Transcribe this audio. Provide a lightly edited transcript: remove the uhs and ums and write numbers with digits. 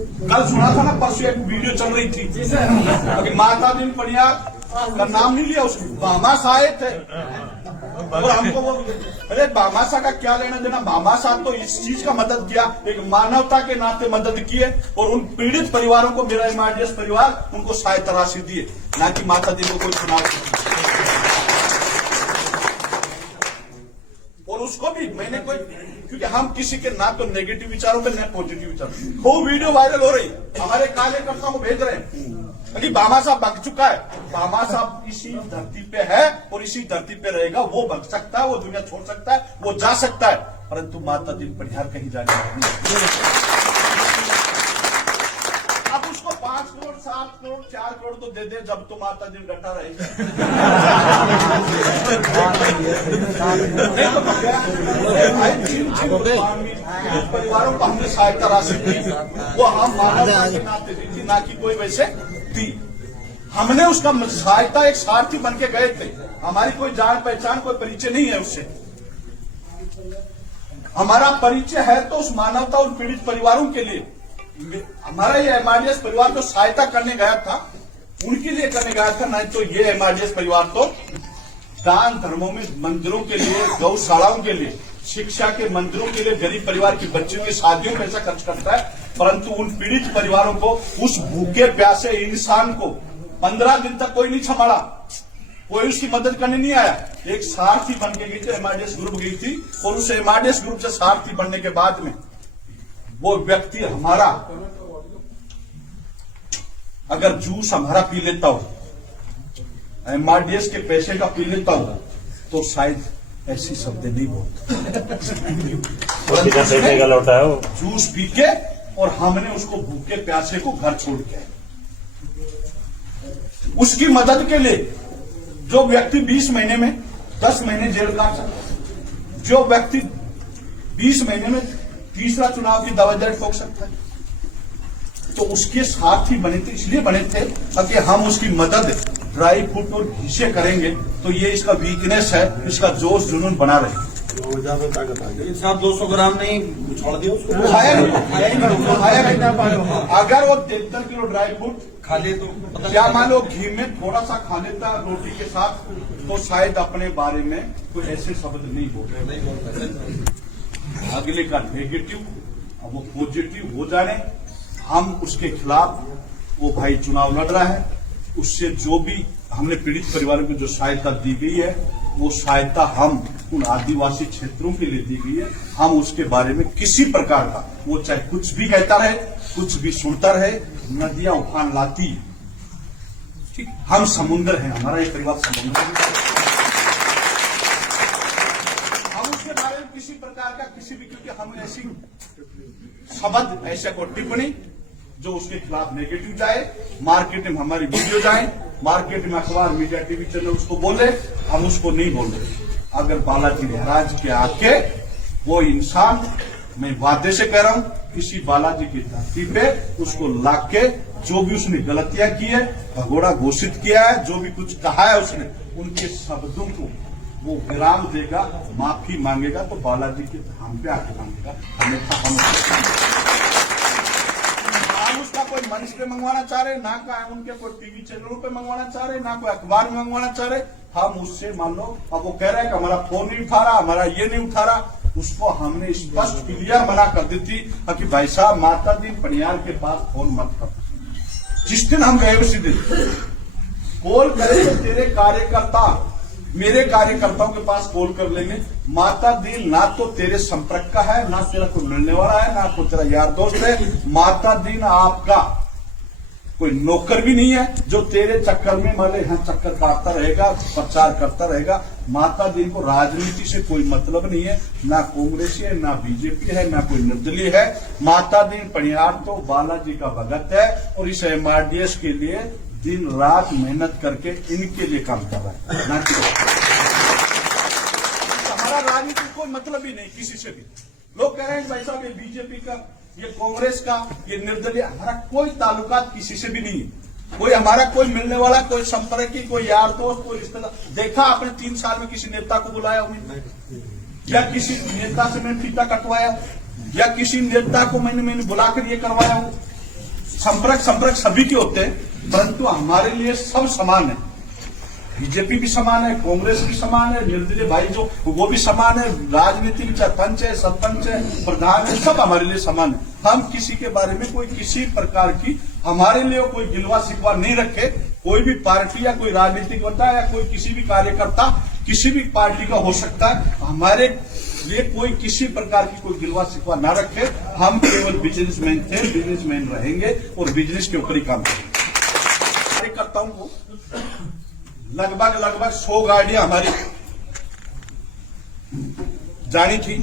कल सुना था ना, परसों एक वीडियो चल रही थी कि माता दिन पनियार का नाम नहीं लिया, उसको बामासा आए थे और हमको वो, अरे बामासा का क्या लेना देना। बामासा तो इस चीज का मदद किया, एक मानवता के नाते मदद किए और उन पीड़ित परिवारों को, मेरा एमआरडीएस परिवार, उनको सहायता राशि दिए, ना कि माता दिन को कोई चुनाव। और उसको भी मैंने कोई, क्योंकि हम किसी के ना तो नेगेटिव विचारों पे, ना पॉजिटिव विचारों, वो वीडियो वायरल हो रही, हमारे कार्यकर्ताओं को भेज रहे हैं कि बामा साहब बक चुका है। बामा साहब इसी धरती पे है और इसी धरती पे रहेगा। वो बक सकता है, वो दुनिया छोड़ सकता है, वो जा सकता है, परंतु माता दिन पनिहार कहीं जाने वाली नहीं। अब उसको 5 करोड़ 7 करोड़ 4 करोड़ तो दे दे, जब तो माता दिन डटा रहेगा। परिवारों को हमने सहायता राशि दी, वो हम मानवता के नाते दी थी, ना कि कोई वैसे दी। हमने उसका सहायता एक सारथी बन के गए थे। हमारी कोई जान पहचान, कोई परिचय नहीं है उससे। हमारा परिचय है तो उस मानवता और पीड़ित परिवारों के लिए। हमारा ये एमआरडीएस परिवार जो सहायता करने गया था, उनके लिए करने गया था, नहीं तो ये एमआरडीएस परिवार तो दान धर्मों में, मंदिरों के लिए, गौशालाओं के लिए, शिक्षा के मंदिरों के लिए, गरीब परिवार की बच्चियों की शादियों में पैसा खर्च करता है। परंतु उन पीड़ित परिवारों को, उस भूखे प्यासे इंसान को 15 दिन तक कोई नहीं संभाला, कोई उसकी मदद करने नहीं आया। एक सारथी बन के गई थी, एमआरडीएस ग्रुप गई थी, और उस एमआरडीएस ग्रुप से सारथी बनने के बाद में वो व्यक्ति हमारा अगर जूस हमारा पी लेता हो, एमआरडीएस के पैसे का पी लेता हो, तो शायद ऐसी शब्द नहीं बोलता। जूस पी के, और हमने उसको भूखे प्यासे को घर छोड़ के, उसकी मदद के लिए जो व्यक्ति 20 महीने में 10 महीने जेल काट सकता, जो व्यक्ति 20 महीने में तीसरा चुनाव की दवाई ठोक सकता है, तो उसके साथ ही बने थे। इसलिए बने थे कि हम उसकी मदद ड्राई फ्रूट और घी से करेंगे, तो ये इसका वीकनेस है, इसका जोश जुनून बना रहे। साहब 200 ग्राम नहीं छोड़ दिया उसको, खाया नहीं। अगर वो 73 किलो ड्राई फ्रूट खा ले तो क्या मान लो घी में थोड़ा सा खा लेता रोटी के साथ, तो शायद अपने बारे में कोई ऐसे शब्द नहीं बोलते। अगले का नेगेटिव, अब वो पॉजिटिव हो जाने, हम उसके खिलाफ, वो भाई चुनाव लड़ रहा है, उससे जो भी हमने पीड़ित परिवारों को जो सहायता दी गई है, वो सहायता हम उन आदिवासी क्षेत्रों के लिए दी गई है। हम उसके बारे में किसी प्रकार का, वो चाहे कुछ भी कहता रहे, कुछ भी सुनता रहे, नदियां उफान लाती, ठीक, हम समुद्र हैं, हमारा ये परिवार समुद्र है। हम उसके बारे में किसी प्रकार का, किसी भी, क्योंकि हम ऐसी शब्द, ऐसे को टिप्पणी जो उसके खिलाफ नेगेटिव जाए, मार्केट में हमारी वीडियो जाए, मार्केट में अखबार, मीडिया, टीवी चैनल उसको बोले, हम उसको नहीं बोल रहे। अगर बालाजी महाराज के आके वो इंसान, मैं वादे से कह रहा हूं, किसी बालाजी की धरती पे उसको लाके, जो भी उसने गलतियां की है, भगोड़ा घोषित किया है, जो भी कुछ कहा है उसने, उनके शब्दों को वो विराम देगा, माफी मांगेगा, तो बालाजी के धाम पे आके मांगेगा। अन्यथा हम उसका कोई मंच पे मंगवाना चाह रहे, ना का उनके कोई टीवी चैनलों पे मंगवाना चाह रहे, ना कोई अखबार में मंगवाना चाह रहे। हम उससे, मान लो अब वो कह रहे हैं कि हमारा फोन नहीं उठा रहा, हमारा ये नहीं उठा रहा, उसको हमने स्पष्ट क्लियर मना कर दी थी कि भाई साहब, माता दिन पनिहार के पास फोन मत कर। जिस दिन हम गए उसी दिन कॉल करेंगे, तेरे कार्यकर्ता मेरे कार्यकर्ताओं के पास कॉल कर लेंगे। माता दिन ना तो तेरे संपर्क का है, ना तेरा कोई मिलने वाला है, ना कोई तेरा यार दोस्त है। माता दिन आपका कोई नौकर भी नहीं है जो तेरे चक्कर में माले यहाँ चक्कर काटता रहेगा, प्रचार करता रहेगा। माता दिन को राजनीति से कोई मतलब नहीं है, ना कांग्रेस है, ना बीजेपी है, ना कोई निर्दलीय है। माता दिन पनिहार तो बालाजी का भगत है, और इस एमआरडीएस के लिए दिन रात मेहनत करके इनके लिए काम कर रहा है, ना कि हमारा राजनीति कोई मतलब ही नहीं किसी से भी। लोग कह रहे हैं भाई साहब, ये बीजेपी का, ये कांग्रेस का, ये निर्दलीय, हमारा कोई ताल्लुकात किसी से भी नहीं है। कोई हमारा कोई मिलने वाला, कोई संपर्क, कोई यार दोस्त, कोई रिश्तेदार देखा आपने 3 साल में किसी नेता को बुलाया हूं, या किसी नेता से मैंने फीता कटवाया, या किसी नेता को मैंने बुलाकर ये करवाया हूं, संपर्क सभी के होते हैं, परंतु हमारे लिए सब समान है। बीजेपी भी समान है, कांग्रेस भी समान है, निर्दलीय भाई जो वो भी समान है, राजनीतिक चाहे पंच है, सरपंच है, प्रधान है, सब हमारे लिए समान है। हम किसी के बारे में कोई किसी प्रकार की हमारे लिए कोई गिलवा शिकवा नहीं रखे। कोई भी पार्टी या कोई राजनीतिक बनता या कोई किसी भी कार्यकर्ता किसी भी पार्टी का हो सकता है, हमारे लिए कोई किसी प्रकार की कोई गिलवा शिकवा ना रखे। हम केवल बिजनेसमैन थे, बिजनेसमैन रहेंगे और बिजनेस के ऊपर ही काम करेंगे। कार्यकर्ताओं को लगभग 100 गाड़ियां हमारी जानी थी।